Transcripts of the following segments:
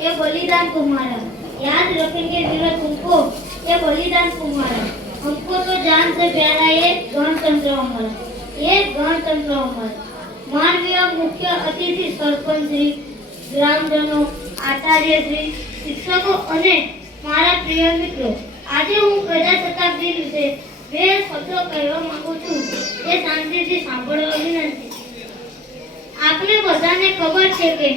ये बलिदान तुम्हारा, याद रखेंगे वीर तुमको, ये बलिदान तुम्हारा। हमको तो जान से प्यारा ये गणतंत्र हमारा, ये गणतंत्र हमारा। माननीय मुख्य अतिथि सरपंच श्री, ग्रामजनों, आचार्य श्री, शिक्षकों અને મારા પ્રિય મિત્રો, આજે હું પ્રજાસત્તાક દિન વિશે બે શબ્દો કહેવા માંગુ છું, એ શાંતિથી સાંભળવા વિનંતી। આપણે બધાને ખબર છે કે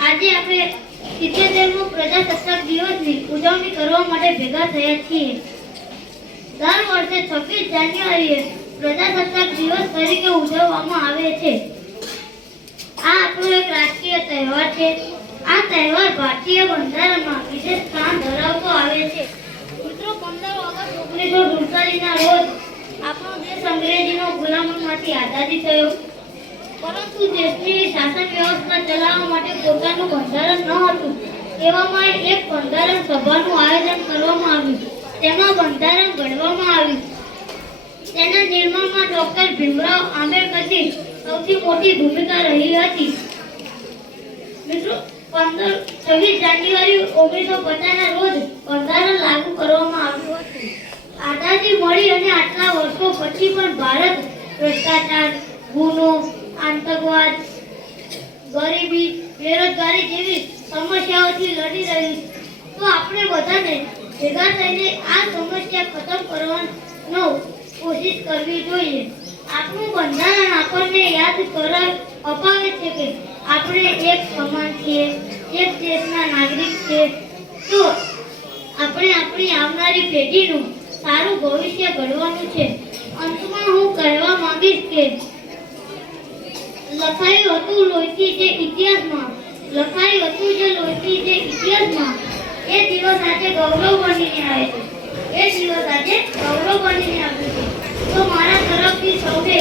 આજે આપણે 77મો પ્રજાસત્તાક દિવસની ઉજવણી કરવા માટે ભેગા થયા છીએ। દર વર્ષે 26 જાન્યુઆરીએ પ્રજાસત્તાક દિવસ તરીકે ઉજવવામાં આવે છે। આ આપણો એક રાષ્ટ્રીય તહેવાર છે। આ તહેવાર ભારતીય બંધારણમાં વિશેષ સ્થાન ધરાવતો આવે છે। મિત્રો, 15 ઓગસ્ટ 1947 ના રોજ આપણો દેશ અંગ્રેજીનો ગુલામીમાંથી આઝાદી થયો, પરંતુ દેશની શાસન વ્યવસ્થા ચલાવવા માટે પોતાનું બંધારણ ન હતું। એવામાં એક બંધારણ સભાનું આયોજન કરવામાં આવ્યું, તેમાં બંધારણ ઘડવામાં આવ્યું। તેના નિર્માણમાં ડોક્ટર ભીમરાવ આંબેડકરની સૌથી મોટી ભૂમિકા રહી હતી। મિત્રો, 26 જાન્યુઆરી 1950 ના રોજ બંધારણ લાગુ કરવામાં આવ્યું હતું। આઝાદી મળી અને આટલા વર્ષો પછી પણ ભારત ભ્રષ્ટાચાર, ગુનો, આતંકવાદ, ગરીબી, બેરોજગારી જેવી સમસ્યાઓથી લડી રહ્યું છે। તો આપણે બધાને ભેગા થઈને આ સમસ્યા ખતમ કરવાનો કોશિશ કરવી જોઈએ। આપણું બંધારણ આપણને યાદ અપાવે છે કે આપણે એક સમાન છીએ, એક દેશના નાગરિક છે। તો આપણે આપણી આવનારી પેઢીનું સારું ભવિષ્ય ઘડવાનું છે। અંતમાં હું કહેવા માંગીશ કે લખાયું હતું લોહીથી જે ઇતિહાસમાં, એ દિવસ આજે ગૌરવ બનીને આવે છે। તો મારા તરફથી સૌને